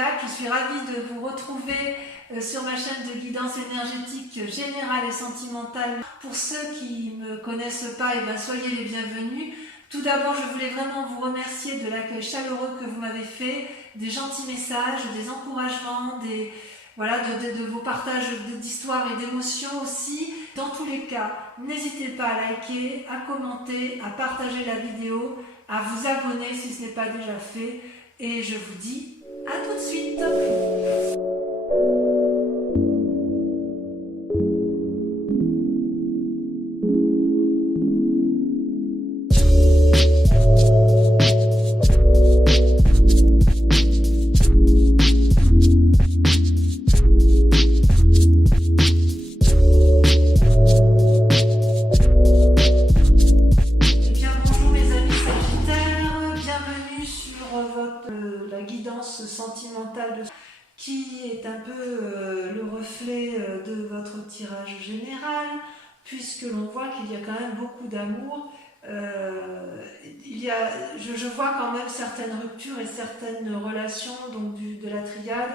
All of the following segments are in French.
Zodiac. Je suis ravie de vous retrouver sur ma chaîne de guidance énergétique générale et sentimentale. Pour ceux qui ne me connaissent pas, soyez les bienvenus. Tout d'abord, je voulais vraiment vous remercier de l'accueil chaleureux que vous m'avez fait, des gentils messages, des encouragements, de vos partages d'histoires et d'émotions aussi. Dans tous les cas, n'hésitez pas à liker, à commenter, à partager la vidéo, à vous abonner si ce n'est pas déjà fait. Et je vous dis à tout de suite. La guidance sentimentale qui est un peu le reflet de votre tirage général, puisque l'on voit qu'il y a quand même beaucoup d'amour. Je vois quand même certaines ruptures et certaines relations, donc de la triade,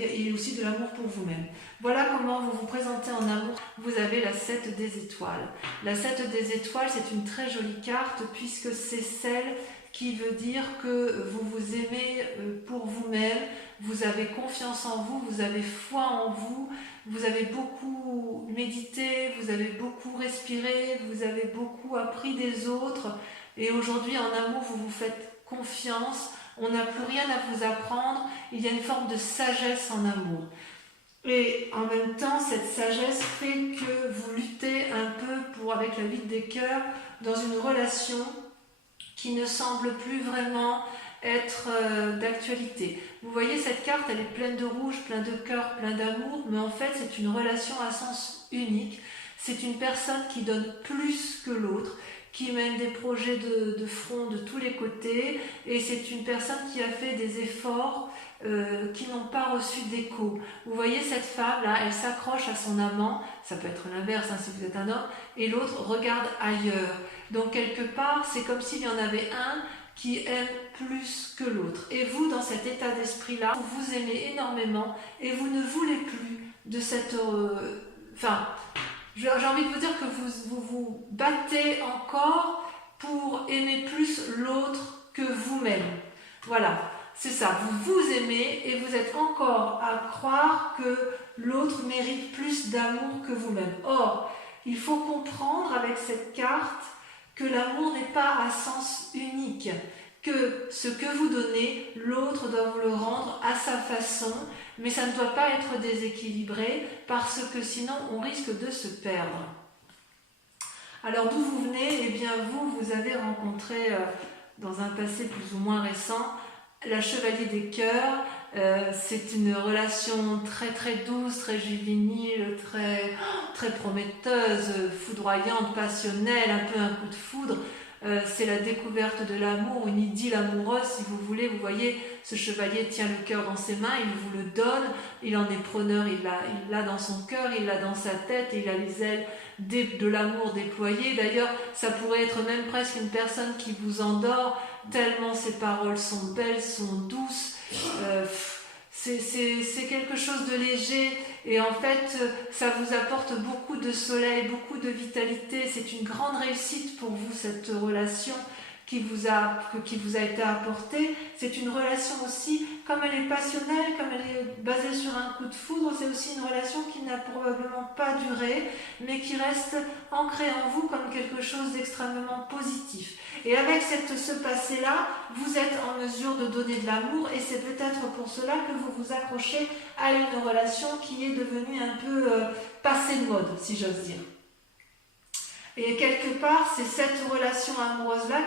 et aussi de l'amour pour vous-même. Voilà comment vous vous présentez en amour. Vous avez la 7 des étoiles. La 7 des étoiles, c'est une très jolie carte, puisque c'est celle qui veut dire que vous vous aimez pour vous-même, vous avez confiance en vous, vous avez foi en vous, vous avez beaucoup médité, vous avez beaucoup respiré, vous avez beaucoup appris des autres, et aujourd'hui en amour vous vous faites confiance, on n'a plus rien à vous apprendre, il y a une forme de sagesse en amour. Et en même temps, cette sagesse fait que vous luttez un peu avec la 8 des cœurs dans une relation qui ne semble plus vraiment être d'actualité. Vous voyez, cette carte, elle est pleine de rouge, plein de cœur, plein d'amour, mais en fait, c'est une relation à sens unique. C'est une personne qui donne plus que l'autre, qui mène des projets de front de tous les côtés, et c'est une personne qui a fait des efforts qui n'ont pas reçu d'écho. Vous voyez cette femme-là, elle s'accroche à son amant, ça peut être l'inverse si vous êtes un homme, et l'autre regarde ailleurs. Donc quelque part, c'est comme s'il y en avait un qui aime plus que l'autre. Et vous, dans cet état d'esprit-là, vous vous aimez énormément et vous ne voulez plus de cette... j'ai envie de vous dire que vous battez encore pour aimer plus l'autre que vous-même. Voilà, c'est ça, vous vous aimez et vous êtes encore à croire que l'autre mérite plus d'amour que vous-même. Or, il faut comprendre avec cette carte que l'amour n'est pas à sens unique, que ce que vous donnez, l'autre doit vous le rendre à sa façon, mais ça ne doit pas être déséquilibré parce que sinon on risque de se perdre. Alors d'où vous venez? Eh bien vous avez rencontré dans un passé plus ou moins récent la Chevalier des Cœurs. C'est une relation très très douce, très juvénile, très prometteuse, foudroyante, passionnelle, un peu un coup de foudre. C'est la découverte de l'amour, une idylle amoureuse si vous voulez. Vous voyez, ce chevalier tient le cœur dans ses mains, il vous le donne, il en est preneur, il l'a dans son cœur, il l'a dans sa tête, et il a les ailes de l'amour déployées. D'ailleurs, ça pourrait être même presque une personne qui vous endort, tellement ses paroles sont belles, sont douces. C'est quelque chose de léger, et en fait ça vous apporte beaucoup de soleil, beaucoup de vitalité. C'est une grande réussite pour vous, cette relation qui vous a été apportée. C'est une relation aussi, comme elle est passionnelle, comme elle est basée sur un coup de foudre, c'est aussi une relation qui n'a probablement pas duré, mais qui reste ancrée en vous comme quelque chose d'extrêmement positif. Et avec ce passé-là, vous êtes en mesure de donner de l'amour, et c'est peut-être pour cela que vous vous accrochez à une relation qui est devenue un peu passée de mode, si j'ose dire. Et quelque part, c'est cette relation amoureuse-là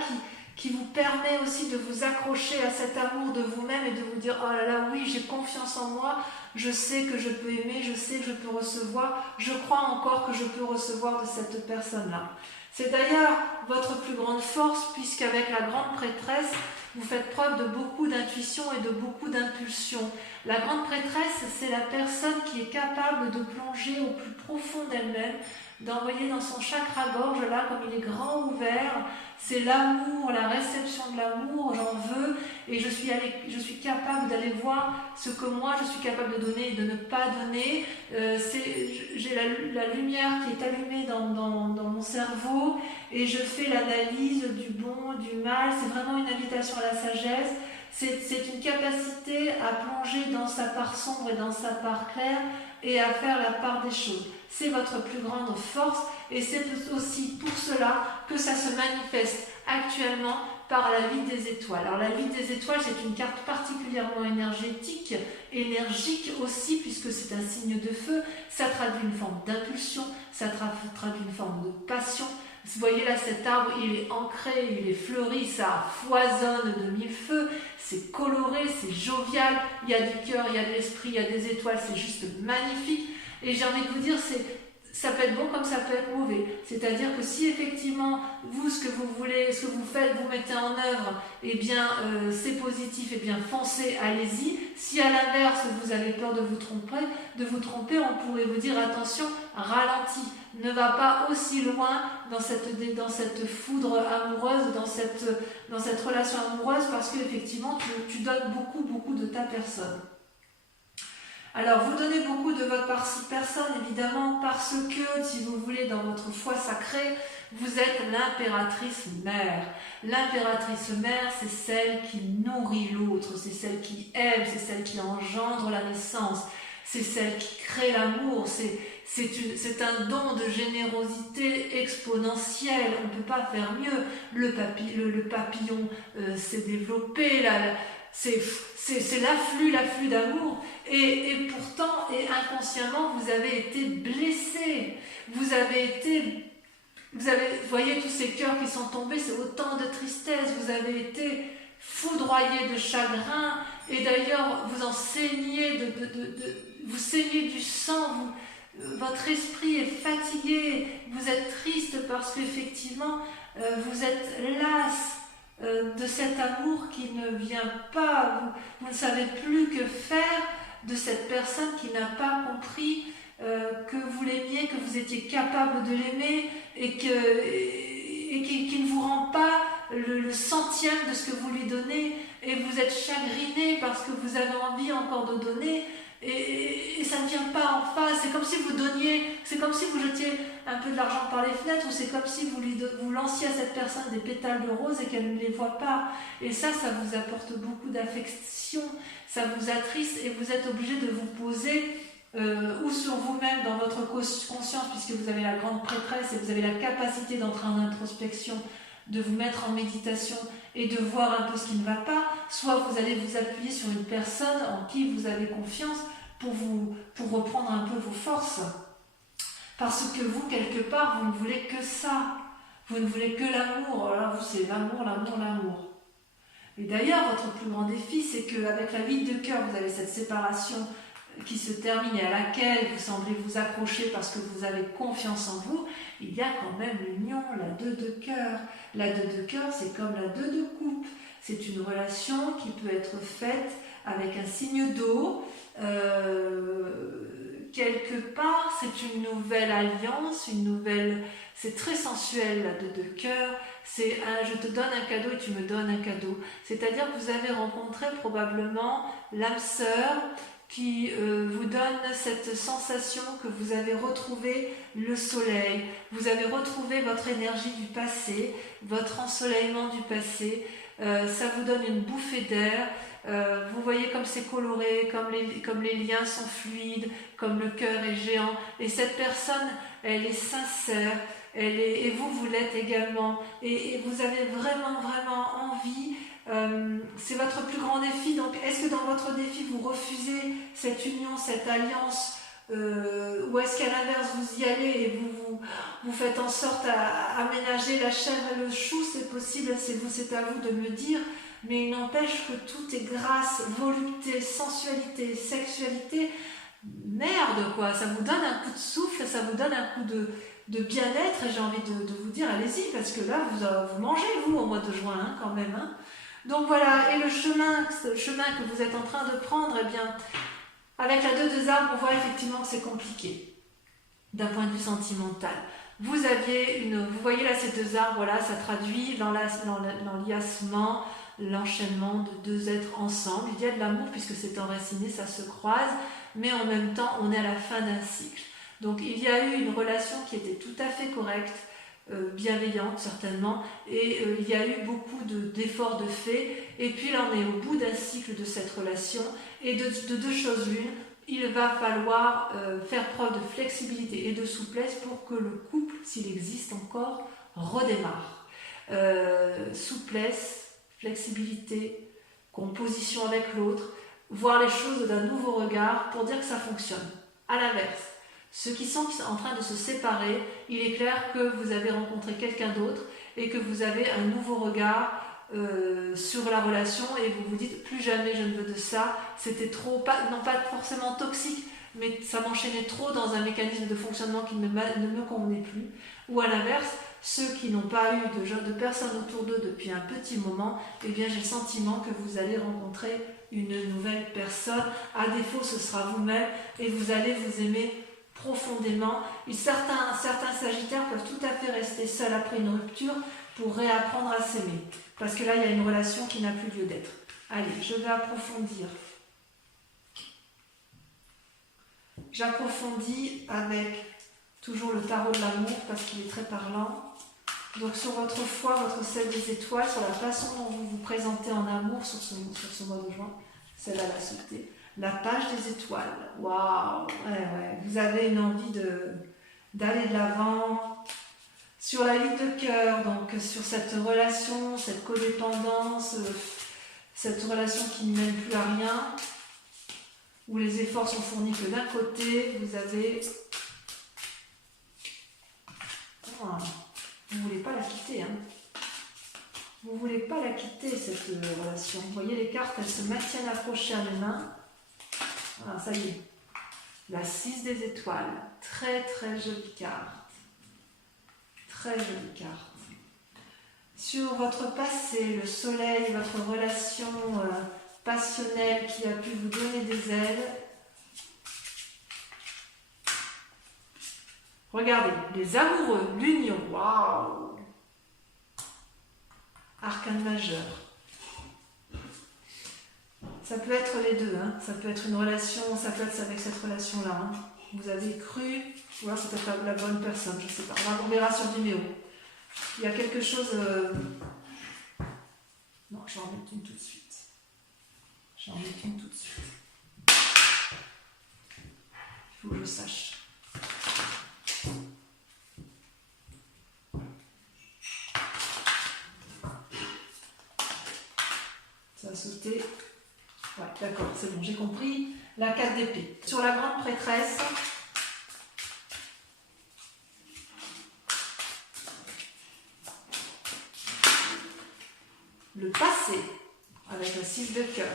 qui vous permet aussi de vous accrocher à cet amour de vous-même et de vous dire « Oh là là, oui, j'ai confiance en moi, je sais que je peux aimer, je sais que je peux recevoir, je crois encore que je peux recevoir de cette personne-là. » C'est d'ailleurs votre plus grande force, puisqu'avec la grande prêtresse, vous faites preuve de beaucoup d'intuition et de beaucoup d'impulsion. La grande prêtresse, c'est la personne qui est capable de plonger au plus profond d'elle-même, d'envoyer dans son chakra-gorge, là, comme il est grand ouvert, c'est l'amour, la réception de l'amour, j'en veux, et je suis capable d'aller voir ce que moi je suis capable de donner et de ne pas donner. J'ai la lumière qui est allumée dans mon cerveau, et je fais l'analyse du bon, du mal. C'est vraiment une invitation à la sagesse. C'est une capacité à plonger dans sa part sombre et dans sa part claire et à faire la part des choses. C'est votre plus grande force, et c'est aussi pour cela que ça se manifeste actuellement par la vie des étoiles. Alors la vie des étoiles, c'est une carte particulièrement énergétique, énergique aussi, puisque c'est un signe de feu. Ça traduit une forme d'impulsion, ça traduit une forme de passion. Vous voyez là, cet arbre, il est ancré, il est fleuri, ça foisonne de mille feux, c'est coloré, c'est jovial, il y a du cœur, il y a de l'esprit, il y a des étoiles, c'est juste magnifique. Et j'ai envie de vous dire, ça peut être bon comme ça peut être mauvais. C'est-à-dire que si effectivement, vous, ce que vous voulez, ce que vous faites, vous mettez en œuvre, eh bien, c'est positif, eh bien, foncez, allez-y. Si à l'inverse, vous avez peur de vous tromper, on pourrait vous dire, attention, ralentis. Ne va pas aussi loin dans cette foudre amoureuse, dans cette relation amoureuse, parce qu'effectivement, tu donnes beaucoup, beaucoup de ta personne. Alors, vous donnez beaucoup de votre personne, évidemment, parce que, si vous voulez, dans votre foi sacrée, vous êtes l'impératrice mère. L'impératrice mère, c'est celle qui nourrit l'autre, c'est celle qui aime, c'est celle qui engendre la naissance, c'est celle qui crée l'amour, c'est un don de générosité exponentielle, on ne peut pas faire mieux. Le papillon s'est développé, c'est l'afflux d'amour, et pourtant, et inconsciemment, vous avez été blessé, vous voyez tous ces cœurs qui sont tombés, c'est autant de tristesse, vous avez été foudroyé de chagrin, et d'ailleurs vous en saignez, vous saignez du sang, votre esprit est fatigué, vous êtes triste parce qu'effectivement vous êtes las de cet amour qui ne vient pas, vous ne savez plus que faire de cette personne qui n'a pas compris que vous l'aimiez, que vous étiez capable de l'aimer, et qui ne vous rend pas le centième de ce que vous lui donnez, et vous êtes chagriné parce que vous avez envie encore de donner, et ça ne vient pas en face. C'est comme si vous donniez, c'est comme si vous jetiez un peu de l'argent par les fenêtres, ou c'est comme si vous lanciez à cette personne des pétales de rose et qu'elle ne les voit pas, et ça vous apporte beaucoup d'affection, ça vous attriste, et vous êtes obligé de vous poser ou sur vous-même dans votre conscience, puisque vous avez la grande prêtresse et vous avez la capacité d'entrer en introspection, de vous mettre en méditation et de voir un peu ce qui ne va pas, soit vous allez vous appuyer sur une personne en qui vous avez confiance pour reprendre un peu vos forces. Parce que vous, quelque part, vous ne voulez que ça. Vous ne voulez que l'amour. Alors vous, c'est l'amour, l'amour, l'amour. Et d'ailleurs, votre plus grand défi, c'est qu'avec la vie de cœur, vous avez cette séparation qui se termine et à laquelle vous semblez vous accrocher parce que vous avez confiance en vous. Il y a quand même l'union, la 2 de cœur. La 2 de cœur, c'est comme la 2 de coupe. C'est une relation qui peut être faite avec un signe d'eau. Quelque part, c'est une nouvelle alliance, c'est très sensuel, la 2 de cœur. C'est je te donne un cadeau et tu me donnes un cadeau. C'est-à-dire que vous avez rencontré probablement l'âme sœur qui vous donne cette sensation que vous avez retrouvé le soleil, vous avez retrouvé votre énergie du passé, votre ensoleillement du passé, ça vous donne une bouffée d'air, vous voyez comme c'est coloré, comme les liens sont fluides, comme le cœur est géant, et cette personne, elle est sincère, et vous l'êtes également, et vous avez vraiment, vraiment envie. C'est votre plus grand défi. Donc est-ce que dans votre défi vous refusez cette union, cette alliance, ou est-ce qu'à l'inverse vous y allez et vous faites en sorte à aménager la chèvre et le chou? C'est possible, c'est à vous de me dire, mais il n'empêche que tout est grâce, volupté, sensualité, sexualité. Merde quoi, ça vous donne un coup de souffle, ça vous donne un coup de bien-être, et j'ai envie de vous dire allez-y, parce que là vous mangez vous au mois de juin hein, quand même hein. Donc voilà, et le chemin que vous êtes en train de prendre, eh bien, avec la 2 des arbres, on voit effectivement que c'est compliqué. d'un point de vue sentimental. Vous voyez là ces deux arbres là, ça traduit l'enliassement, l'enchaînement de deux êtres ensemble. Il y a de l'amour puisque c'est enraciné, ça se croise, mais en même temps on est à la fin d'un cycle. Donc il y a eu une relation qui était tout à fait correcte, bienveillante certainement, et il y a eu beaucoup d'efforts de fait, et puis là on est au bout d'un cycle de cette relation, et de deux choses l'une, il va falloir faire preuve de flexibilité et de souplesse pour que le couple, s'il existe encore, redémarre. Souplesse, flexibilité, composition avec l'autre, voir les choses d'un nouveau regard pour dire que ça fonctionne. À l'inverse, ceux qui sont en train de se séparer, il est clair que vous avez rencontré quelqu'un d'autre et que vous avez un nouveau regard sur la relation et vous vous dites plus jamais je ne veux de ça, c'était trop, non pas forcément toxique, mais ça m'enchaînait trop dans un mécanisme de fonctionnement qui ne me convenait plus. Ou à l'inverse, ceux qui n'ont pas eu de personnes autour d'eux depuis un petit moment, eh bien j'ai le sentiment que vous allez rencontrer une nouvelle personne. À défaut, ce sera vous-même et vous allez vous aimer profondément. Et certains sagittaires peuvent tout à fait rester seuls après une rupture pour réapprendre à s'aimer. Parce que là, il y a une relation qui n'a plus lieu d'être. Allez, je vais approfondir. J'approfondis avec toujours le tarot de l'amour parce qu'il est très parlant. Donc sur votre foi, votre 7 des étoiles, sur la façon dont vous vous présentez en amour sur ce mois de juin, celle-là l'a sauté. La page des étoiles. Waouh, ouais. Vous avez une envie d'aller de l'avant. Sur la 8 de cœur, donc sur cette relation, cette codépendance, cette relation qui ne mène plus à rien, où les efforts sont fournis que d'un côté, vous avez... Oh, vous ne voulez pas la quitter, hein. Vous ne voulez pas la quitter, cette relation. Vous voyez, les cartes, elles se maintiennent accrochées à mes mains. Voilà, ça y est. La 6 des étoiles. Très, très jolie carte. Très jolie carte. Sur votre passé, le soleil, votre relation passionnelle qui a pu vous donner des ailes. Regardez, les amoureux, l'union, waouh! Arcane majeur. Ça peut être les deux, hein. Ça peut être une relation, ça peut être avec cette relation-là. Hein. Vous avez cru, voilà, c'est peut-être la bonne personne, je ne sais pas. On verra sur Vimeo. Il y a quelque chose... Non, je vais en mettre une tout de suite. Il faut que je sache. Ça a sauté. Ouais, d'accord, c'est bon, j'ai compris. La 4 d'épée. Sur la grande prêtresse, le passé, avec le 6 de cœur.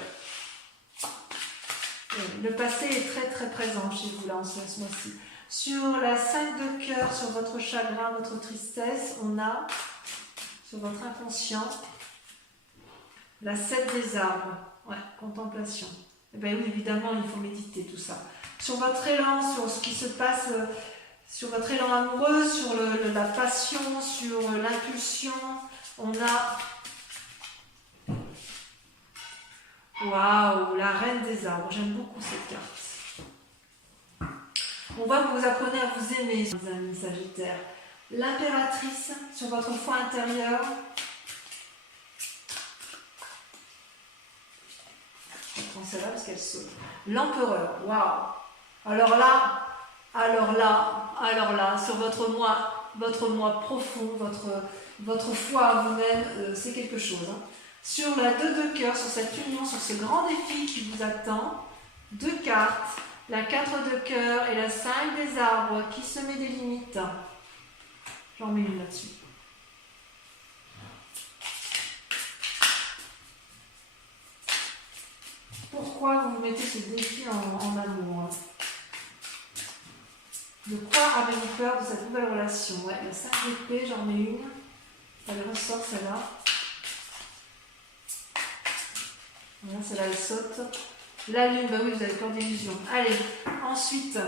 Le passé est très très présent chez vous là en ce mois-ci. Sur la 5 de cœur, sur votre chagrin, votre tristesse, on a, sur votre inconscient, la 7 des arbres. Ouais, contemplation. Eh bien oui, évidemment, il faut méditer tout ça. Sur votre élan, sur ce qui se passe, sur votre élan amoureux, sur la passion, sur l'impulsion, on a... Waouh, la reine des arbres. J'aime beaucoup cette carte. On voit que vous apprenez à vous aimer, les amis sagittaires. L'impératrice, sur votre foi intérieure. Je prends celle-là parce qu'elle saute. L'empereur, waouh. Alors là, sur votre moi profond, votre foi à vous-même, c'est quelque chose. Hein. Sur la 2 de cœur, sur cette union, sur ce grand défi qui vous attend, 2 cartes, la 4 de cœur et la 5 des arbres qui se met des limites. J'en mets une là-dessus. Pourquoi vous vous mettez ce défi en amour? De quoi avez-vous peur de cette nouvelle relation? Ouais, la 5 d'épée, j'en mets une. Elle ressort celle-là. Voilà, celle-là elle saute. La lune, bah oui, vous avez peur d'illusion. Allez, ensuite,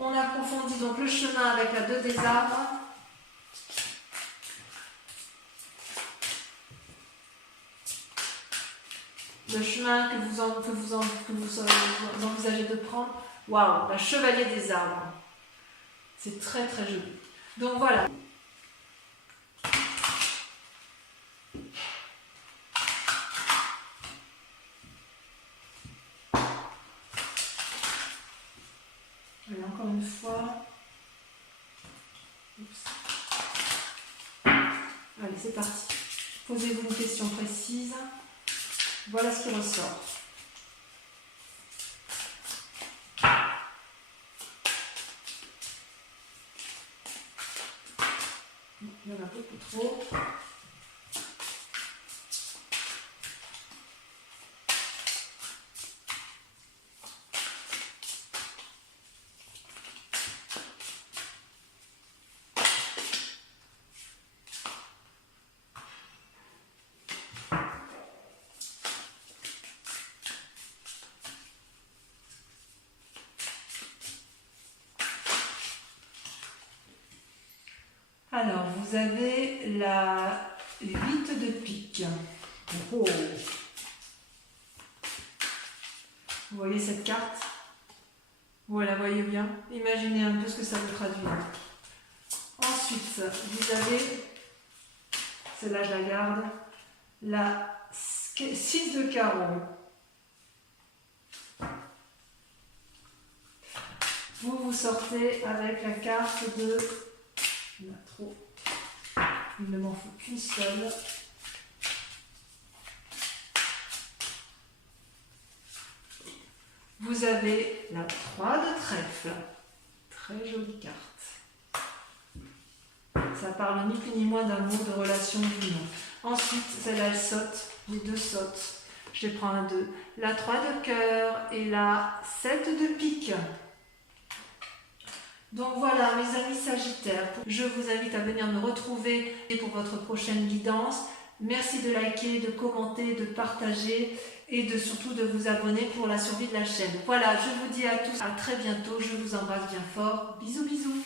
On approfondit donc le chemin avec la 2 des arbres. Le chemin que vous envisagez de prendre. Waouh, la chevalier des arbres. C'est très très joli. Donc voilà. Et encore une fois. Oups. Allez, c'est parti. Posez-vous une question précise. Voilà ce qui ressort. Il y en a beaucoup trop. Alors, vous avez la 8 de pique. Oh. Vous voyez cette carte? Vous la voyez bien? Imaginez un peu ce que ça veut traduire. Ensuite, vous avez, celle-là je la garde, la 6 de carreau. Vous sortez avec la carte de... Il y en a trop. Il ne m'en faut qu'une seule. Vous avez la 3 de trèfle. Très jolie carte. Ça parle ni plus ni moins d'amour, de relation d'union. Ensuite, celle-là, elle saute. Les 2 sautent. Je les prends à 2. La 3 de cœur et la 7 de pique. Donc voilà mes amis Sagittaires, je vous invite à venir me retrouver pour votre prochaine guidance. Merci de liker, de commenter, de partager et surtout de vous abonner pour la survie de la chaîne. Voilà, je vous dis à tous à très bientôt, je vous embrasse bien fort. Bisous bisous.